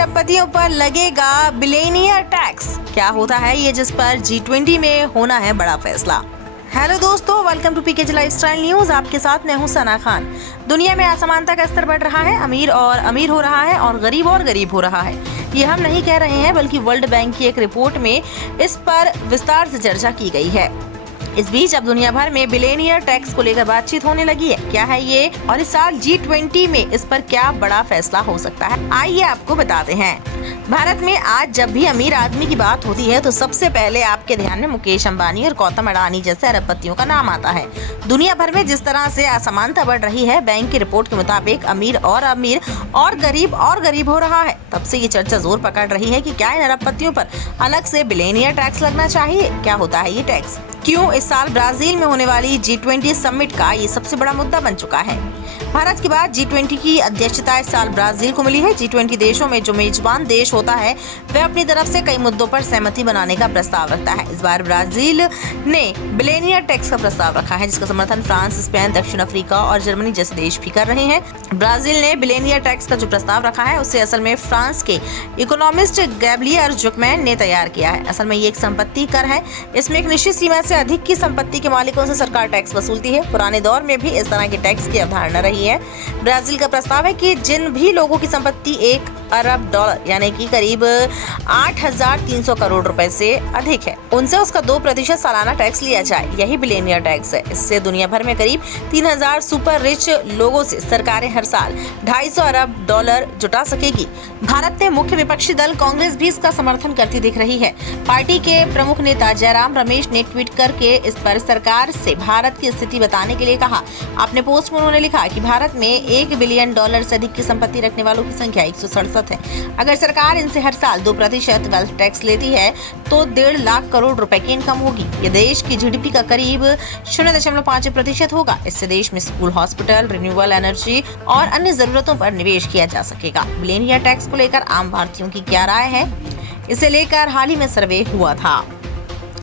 अरबपतियों पर लगेगा billionaire tax. क्या होता है ये जिस पर G20 में होना है बड़ा फैसला। हेलो दोस्तों, welcome to PKG lifestyle news. आपके साथ मैं हूं सना खान। दुनिया में असमानता का स्तर बढ़ रहा है, अमीर हो रहा है और गरीब हो रहा है। ये हम नहीं कह रहे हैं, बल्कि वर्ल्ड बैंक की एक रिपोर्ट में इस पर विस्तार से चर्चा की गई है। इस बीच अब दुनिया भर में बिलियनियर टैक्स को लेकर बातचीत होने लगी है। क्या है ये और इस साल G20 में इस पर क्या बड़ा फैसला हो सकता है, आइए आपको बताते हैं। भारत में आज जब भी अमीर आदमी की बात होती है तो सबसे पहले आपके ध्यान में मुकेश अंबानी और गौतम अडानी जैसे अरबपतियों का नाम आता है। दुनिया भर में जिस तरह से असमानता बढ़ रही है, बैंक की रिपोर्ट के मुताबिक अमीर और गरीब हो रहा है। तब से ये चर्चा जोर पकड़ रही है कि क्या इन अरबपतियों पर अलग से बिलियनियर टैक्स लगना चाहिए। क्या होता है ये टैक्स, क्यों इस साल ब्राजील में होने वाली G20 समिट का ये सबसे बड़ा मुद्दा बन चुका है। भारत के बाद G20 की अध्यक्षता इस साल ब्राजील को मिली है। G20 देशों में जो मेजबान देश होता है वह अपनी तरफ से कई मुद्दों पर सहमति बनाने का प्रस्ताव रखता है। इस बार ब्राजील ने बिलियनियर टैक्स का प्रस्ताव रखा है, जिसका समर्थन फ्रांस, स्पेन, दक्षिण अफ्रीका और जर्मनी जैसे देश भी कर रहे हैं। ब्राजील ने बिलियनियर टैक्स का जो प्रस्ताव रखा है उसे असल में फ्रांस के इकोनॉमिस्ट गैब्रिएल जुकमैन ने तैयार किया है। असल में ये एक संपत्ति कर है। इसमें एक निश्चित सीमा से अधिक की संपत्ति के मालिकों से सरकार टैक्स वसूलती है। पुराने दौर में भी इस तरह के टैक्स की अवधारणा रही है। ब्राजील का प्रस्ताव है कि जिन भी लोगों की संपत्ति $1 अरब यानी कि करीब 8,300 करोड़ रुपए से अधिक है, उनसे उसका 2% सालाना टैक्स लिया जाए। यही बिलियनियर टैक्स है। इससे दुनिया भर में करीब 3,000 सुपर रिच लोगों से सरकारें हर साल $250 अरब जुटा सकेगी। भारत में मुख्य विपक्षी दल कांग्रेस भी इसका समर्थन करती दिख रही है। पार्टी के प्रमुख नेता जयराम रमेश ने ट्वीट करके इस पर सरकार से भारत की स्थिति बताने के लिए कहा। अपने पोस्ट में उन्होंने लिखा कि भारत में $1 बिलियन से अधिक की संपत्ति रखने वालों की संख्या 167 है। अगर सरकार इनसे हर साल 2% वेल्थ टैक्स लेती है तो 1.5 लाख करोड़ रुपए की इनकम होगी। ये देश की GDP का करीब 0.5% होगा। इससे देश में स्कूल, हॉस्पिटल, रिन्यूएबल एनर्जी और अन्य जरूरतों पर निवेश किया जा सकेगा। बिलियनियर टैक्स को लेकर आम भारतीयों की क्या राय है, इसे लेकर हाल ही में सर्वे हुआ था।